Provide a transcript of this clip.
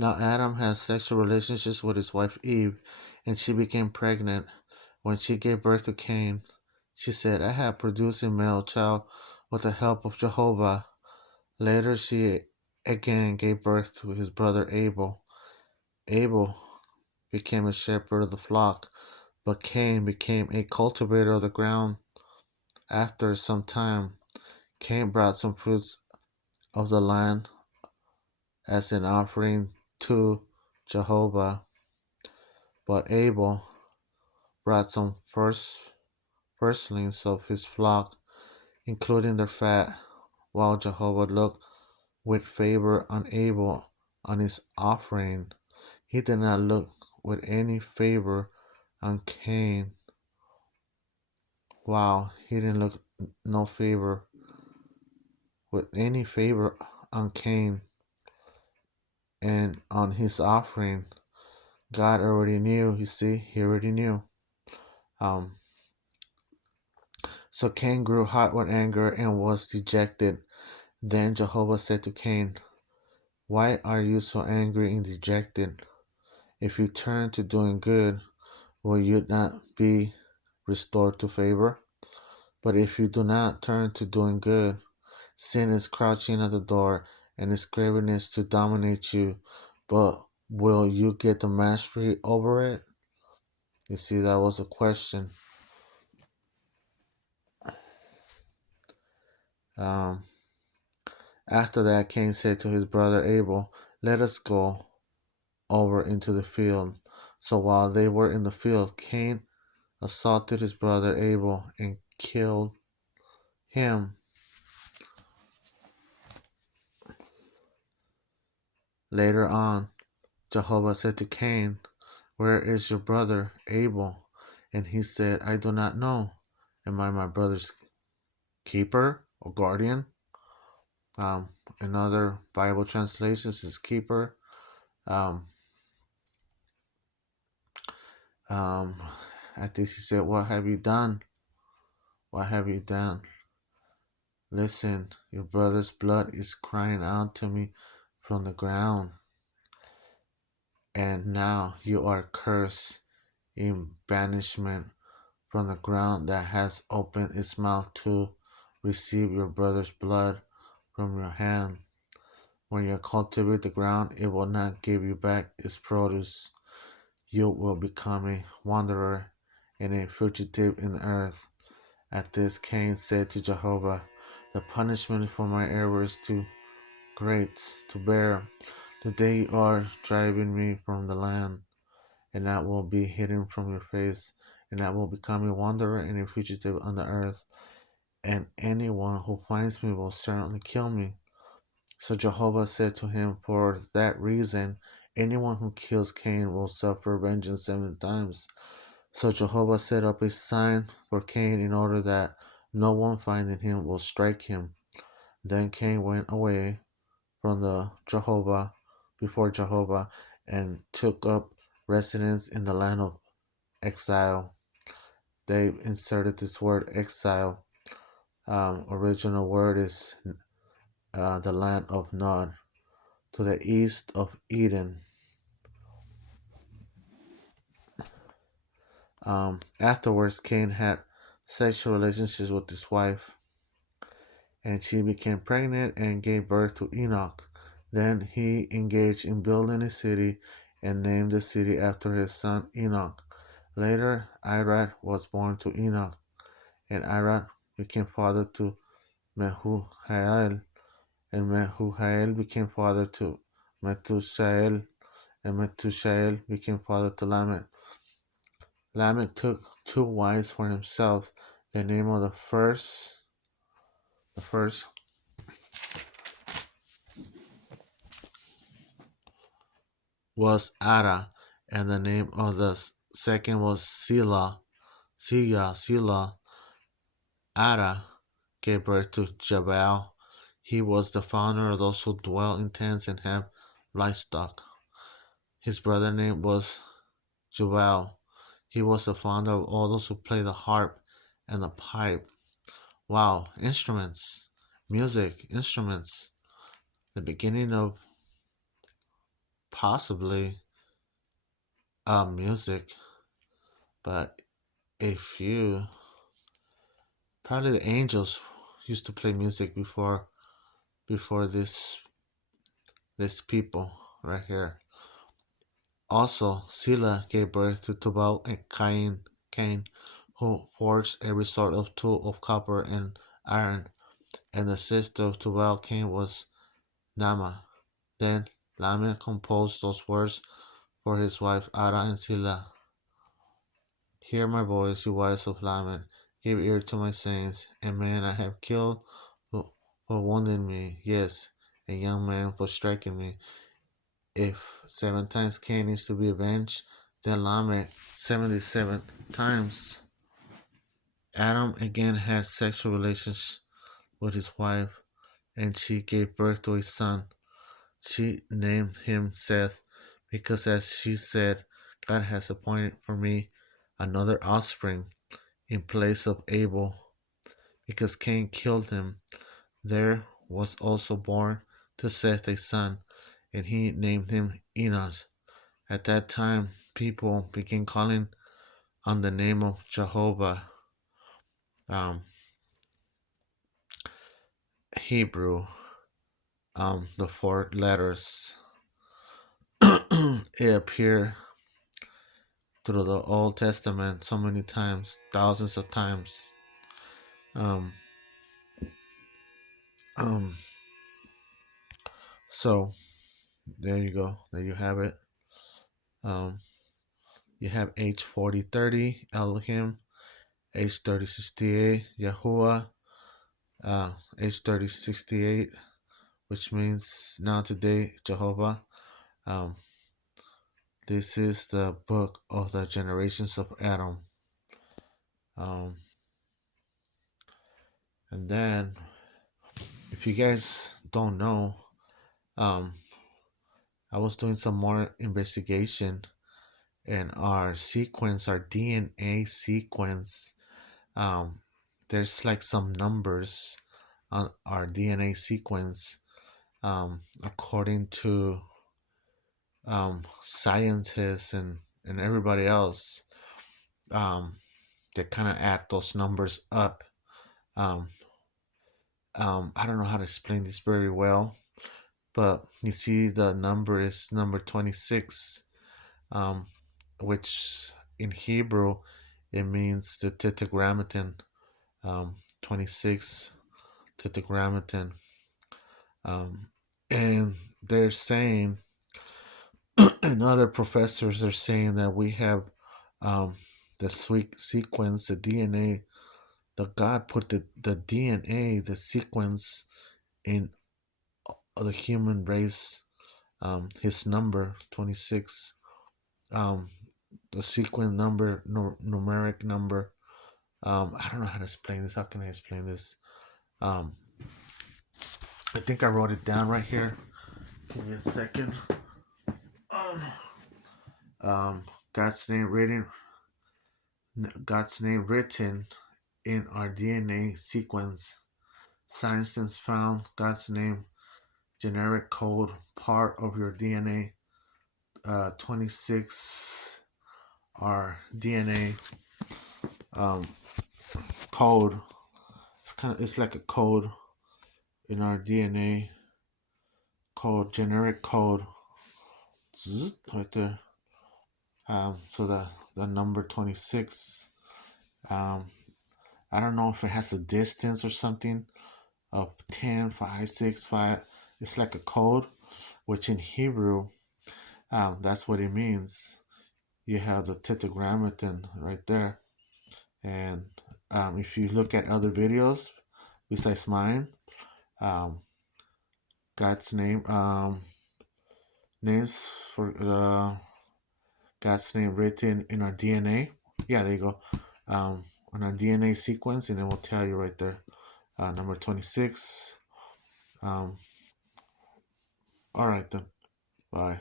Now Adam had sexual relationships with his wife Eve, and she became pregnant. When she gave birth to Cain, she said, I have produced a male child with the help of Jehovah. Later, she again gave birth to his brother Abel. Abel became a shepherd of the flock, but Cain became a cultivator of the ground. After some time, Cain brought some fruits of the land as an offering to Jehovah, but Abel brought some firstlings of his flock, including their fat, while Jehovah looked with favor on Abel on his offering. He did not look with any favor on Cain. Wow, he didn't look no favor with any favor on Cain and on his offering. God already knew, you see, he already knew. Um, so Cain grew hot with anger and was dejected. Then Jehovah said to Cain, why are you so angry and dejected? If you turn to doing good, will you not be restored to favor? But if you do not turn to doing good, sin is crouching at the door and is craving to dominate you. But will you get the mastery over it? You see, that was a question. Um, After that, Cain said to his brother Abel, let us go over into the field. So while they were in the field, Cain assaulted his brother Abel and killed him. Later on, Jehovah said to Cain, where is your brother Abel? And he said, I do not know. Am I my brother's keeper or guardian? Um, in other Bible translations, is keeper. Um, um, I think he said, what have you done? What have you done? Listen, your brother's blood is crying out to me from the ground. And now you are cursed in banishment from the ground that has opened its mouth to receive your brother's blood from your hand. When you cultivate the ground, it will not give you back its produce. You will become a wanderer and a fugitive in the earth. At this, Cain said to Jehovah, the punishment for my error is too great to bear. Today you are driving me from the land, and I will be hidden from your face, and I will become a wanderer and a fugitive on the earth, and anyone who finds me will certainly kill me. So Jehovah said to him, for that reason, anyone who kills Cain will suffer vengeance 7 times. So Jehovah set up a sign for Cain in order that no one finding him will strike him. Then Cain went away from the Jehovah before Jehovah and took up residence in the land of exile. They inserted this word exile. Original word is the land of Nod, to the east of Eden. Afterwards, Cain had sexual relationships with his wife, and she became pregnant and gave birth to Enoch. Then he engaged in building a city and named the city after his son Enoch. Later, Irad was born to Enoch, and Irad became father to Mehujael, and Mehujael became father to Methushael, and Methushael became father to Lamech. Lamech took 2 wives for himself. The name of the first was Ada, and the name of the second was Selah. Ada gave birth to Jabal. He was the founder of those who dwell in tents and have livestock. His brother name was Jubal. He was the founder of all those who play the harp and the pipe. Wow, instruments, music, instruments. The beginning of possibly music, but if you probably the angels used to play music before this people right here. Also, Sila gave birth to Tubal and Cain, who forged every sort of tool of copper and iron, and the sister of Tubal Cain was Nama. Then Lamech composed those words for his wife Ada and Sila. Hear my voice, you wives of Lamech. Give ear to my sayings. A man I have killed for wounding me. Yes, a young man for striking me. If 7 times Cain is to be avenged, then Lamech 77 times. Adam again had sexual relations with his wife, and she gave birth to a son. She named him Seth, because as she said, God has appointed for me another offspring in place of Abel, because Cain killed him. There was also born to Seth a son, and he named him Enos. At that time, people began calling on the name of Jehovah, Hebrew, the 4 letters. It appeared through the Old Testament so many times, thousands of times. Um, um, so there you go. There you have it. You have H4030 Elohim, H3068 Yahuwah, H3068, which means now today Jehovah. This is the book of the generations of Adam. And then, if you guys don't know, I was doing some more investigation, and our sequence, our DNA sequence, there's like some numbers on our DNA sequence, according to scientists and everybody else. They kind of add those numbers up. I don't know how to explain this very well, but you see the number is number 26, which in Hebrew it means the tetragrammaton, 26 tetragrammaton. And they're saying, and other professors are saying that we have the sequence, the DNA, that God put the DNA, the sequence in the human race, his number 26, the sequence number, numeric number. I don't know how to explain this. How can I explain this? I think I wrote it down right here. Give me a second. God's name written in our DNA sequence. Scientists found God's name generic code part of your DNA. 26, our DNA code. It's like a code in our DNA code, generic code, right there. So the number 26. I don't know if it has a distance or something of 10, 5, 6, 5. It's like a code, which in Hebrew, that's what it means. You have the tetragrammaton right there. And if you look at other videos besides mine, God's names for God's name written in our DNA. Yeah, there you go. On our DNA sequence, and it will tell you right there. Number 26. All right then. Bye.